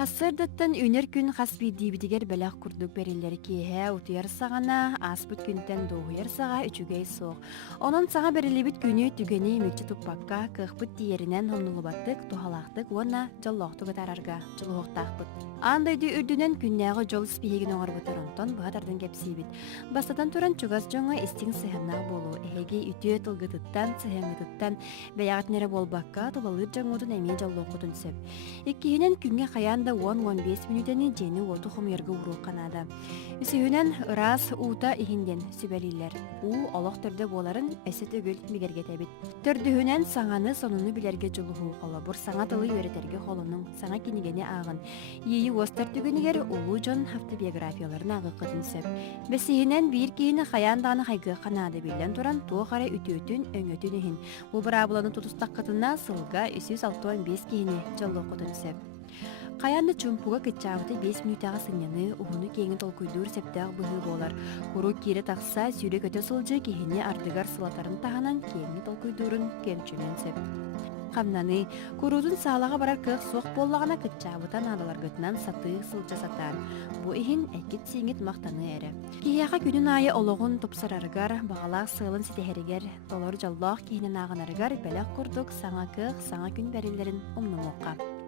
Хассырдаттан үнер күн хаспи дибидигер бэлэх курдук бериллери киэһэ утуяр саҕана ааспыт күнтэн доҕуяр саҕа үчүгэй суох. Онон саҥа берилибит күнү түгэни микчи туппакка кыахпыт тиеринэн хомнулубаттык тухалаахтык уонна жоллоохтуга тарарга жолуохтаахпыт. Аандайды үрдүнэн күннээҕи жол спиһигин оҥорбутар онтон быһатардын кепсиибит. Бастатан туран чугас жоҥҥа истиң сыһыннаах болуу эһиги үтүө тылгытыттан сыһыҥҥытыттан бэйэҕитинэре болбакка тулалыыр жоҥҥутун эмиэ жоллооххутун сөп. Иккиһинэн күнгэ хаянда 10-15 минутаны жени оту хомьерге уруу канада. Үсүһүнэн ырас уута иһинден сүбэлиллер. Олох төрдө боларын эсет өгүл мигергетебит. Төрдүһүнэн саҥаны сонуну билерге жолуһуу олобур саҥа тылы үөретерге холунуң саҥа кинигени аагын. Ийи уостар түгүнигер улуу дьон автобиографияларын агыккытын сөп. Бесиһинэн биир киһини хаяндааны хайгы канада билен туран туохара үтүөтүн өҥөтүн иһин. Бу барабыланы тутустаккытына сылга 365 киһини жоллоокутун сөп. Каянны чумпуга кытчаабыты 5 минутага сыңняны уһуну кеңи толкуйдуур септаах быһыы болар. Куру кире тахса сүүрэ көтө сылжы киһини ардыгар сылатарын таһанан кеңи толкуйдуурун кемчүнэн сеп. Хамнаны курудун саалага барар кыах суох боллагана кытчаабытан адаларгытынан сатыы сылжа сатаар. Бу иһин эккит сиңит мактаны эре. Киһиэха күнүн айы ологун тупсарарыгар, бағалаах сыылын ситэһэригер, толор жоллоох киһинин ааганарыгар бэлэх курдук саҥа кыах, саҥа күн бэриллерин умнумуокка.